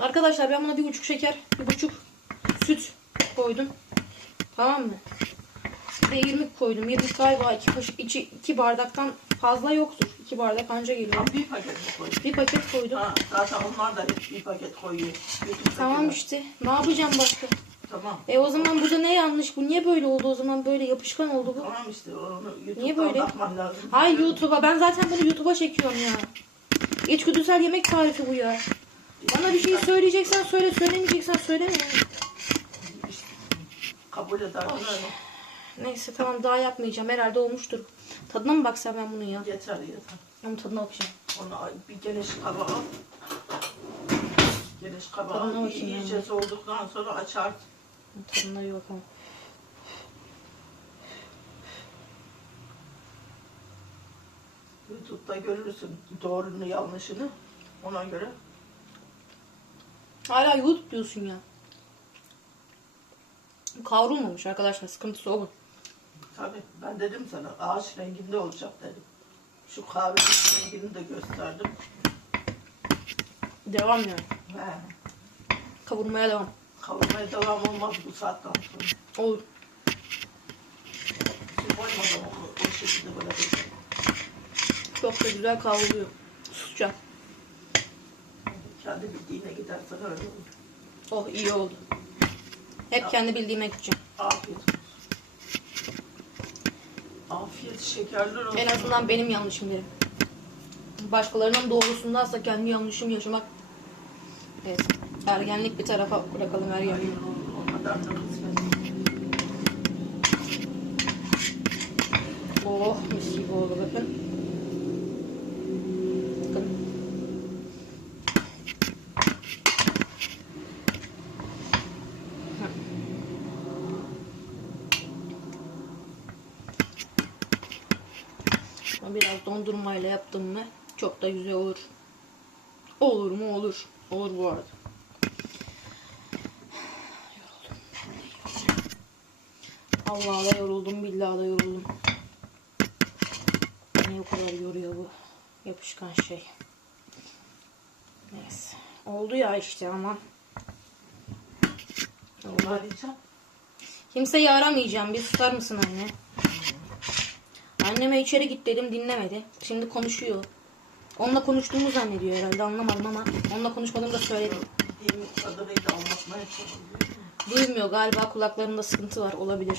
Arkadaşlar ben buna bir buçuk şeker, bir buçuk süt koydum. Tamam mı? Bir de 20 koydum. 20 galiba iki kaşık, içi, iki bardaktan fazla yoktur. İki bardak anca geliyor. Bir paket mi koydun? Bir paket koydum. Ha, zaten onlar da hep bir paket koyuyor. Tamam işte. Ne yapacağım başka? Tamam. E o zaman burada ne yanlış? Bu niye böyle oldu o zaman? Böyle yapışkan oldu bu. Tamam işte onu YouTube'dan Niye böyle? bakman lazım. Ay YouTube'a. Ben zaten bunu YouTube'a çekiyorum ya. İçgüdüsel yemek tarifi bu ya. Bana bir şey söyleyeceksen söyle, söylemeyeceksen söyleme. kabul öyle. Neyse tamam daha yapmayacağım. Herhalde olmuştur. Tadına mı baksam ben bunun ya? Yeter yeter. Bu tadına bakacağım. Onu bir geniş kaba al. Geniş kaba Tadına al. bakayım İyice ben. soğuduktan sonra açar. Tadına bir bakalım. YouTube'da görürsün doğrunu yanlışını. Ona göre Hala YouTube diyorsun ya. Kavrulmamış arkadaşlar. Sıkıntısı o bu. tabii ben dedim sana ağaç renginde olacak dedim. Şu kahve rengini de gösterdim. Devam yani. He. Kavurmaya devam. Kavurmaya devam olmaz bu saatten sonra. Olur. Su koymadan onu o şekilde bırakacağım. Çok da güzel kavruluyor. Susacağım. Kendi bildiğine gidersen öyle olur. Oh iyi oldu. Hep kendi bildiğime gideceğim. Afiyet olsun. Afiyet şekerler olsun. En azından benim yanlışım derim. Başkalarının doğrusundansa kendi yanlışım yaşamak. Evet. Ergenlik bir tarafa bırakalım ergenliği. Hayır, o kadar da kısmet. Oh mis gibi oldu bakın. Bakın. Ama Biraz dondurmayla yaptım mı çok da güzel olur. Olur mu olur. Olur bu arada. Allah'a da yoruldum, billahi da yoruldum. Niye o kadar yoruyor bu yapışkan şey? Neyse. Oldu ya işte arayacağım. Kimseyi aramayacağım. Bir susar mısın anne? Anneme içeri git dedim dinlemedi. Şimdi konuşuyor. Onunla konuştuğumu zannediyor herhalde anlamadım ama onunla konuşmadığımı da söyledim. Duymuyor galiba kulaklarında sıkıntı var olabilir.